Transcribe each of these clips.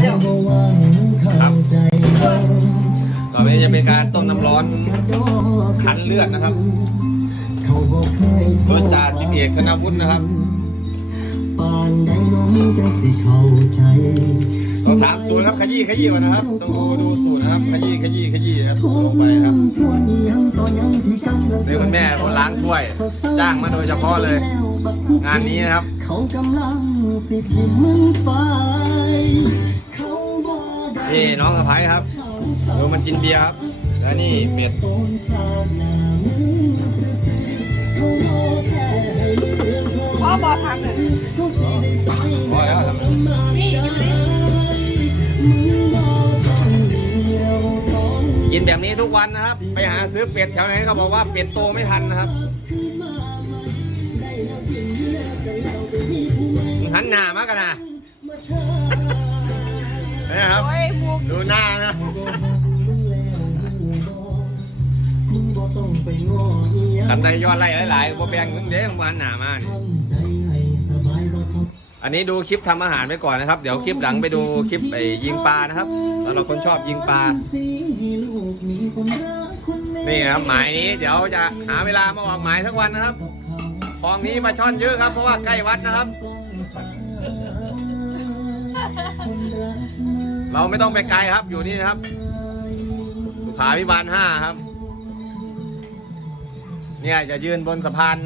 แล้วครับต่อไปจะเป็นการต้มน้ำร้อนคันเลือดนะครับรสจ่าสิบเอกธนวุฒินะครับต้องถามสูตรครับขยี้ขยี้ก่อนนะครับต้องดูดูสูตรนะครับขยี้ขยี้ขยี้ครับลงไปครับทวนยังต่อยังสิกำลังนี่คุณแม่คนล้างถ้วย จ้างมาโดยเฉพาะเลย งานนี้นะครับเขากำลังสิทิมมึงไปะพ้ายครับดูมันกินเบียร์ครับ แล้วนี่เป็ดโดนสาดหน้ามึงซื่อๆเขาบ่แค่ให้มึงเรื่องของพ่อบอพังเลยเขาสิได้ไปพอแล้วครับนี่อยู่ในมึงบ่ต้องเดียวต้องกินแบบนี้ทุกวันนะครับ ไปหาซื้อเป็ดแถวไหนเขาบอกว่าเป็ดโตไม่ทันนะครับมึงหันหน้ามากันนะนะครับโอ้ยมู ดูหน้านะทำใจย้อนไล่หลายๆบ่แบ่งมึงเด้มึงหันหน้ามานี่อันนี้ดูคลิปทำอาหารไปก่อนนะครับ เดี๋ยวคลิปหลังไปดูคลิปไอ้ยิงปลานะครับสำหรับคนชอบยิงปลา นี่นะครับหมายนี้เดี๋ยวจะหาเวลามาออกหมายทั้งวันนะครับคลองนี้ปลาช่อนเยอะครับเพราะว่าใกล้วัดนะครับ เราไม่ต้องไปไกลครับ อยู่นี่นะครับ สุขาพิบาลห้าครับ เนี่ยจะยืนบนสะพาน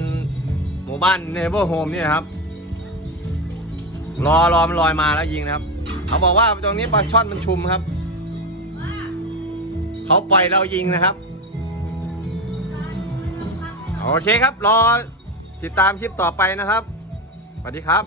หมู่บ้านเนเบอร์โฮมนี่ครับ รอรอมันลอยมาแล้วยิงนะครับ เขาบอกว่าตรงนี้ปลาช่อนมันชุมครับ เขาปล่อยเรายิงนะครับ โอเคครับ รอติดตามคลิปต่อไปนะครับ สวัสดีครับ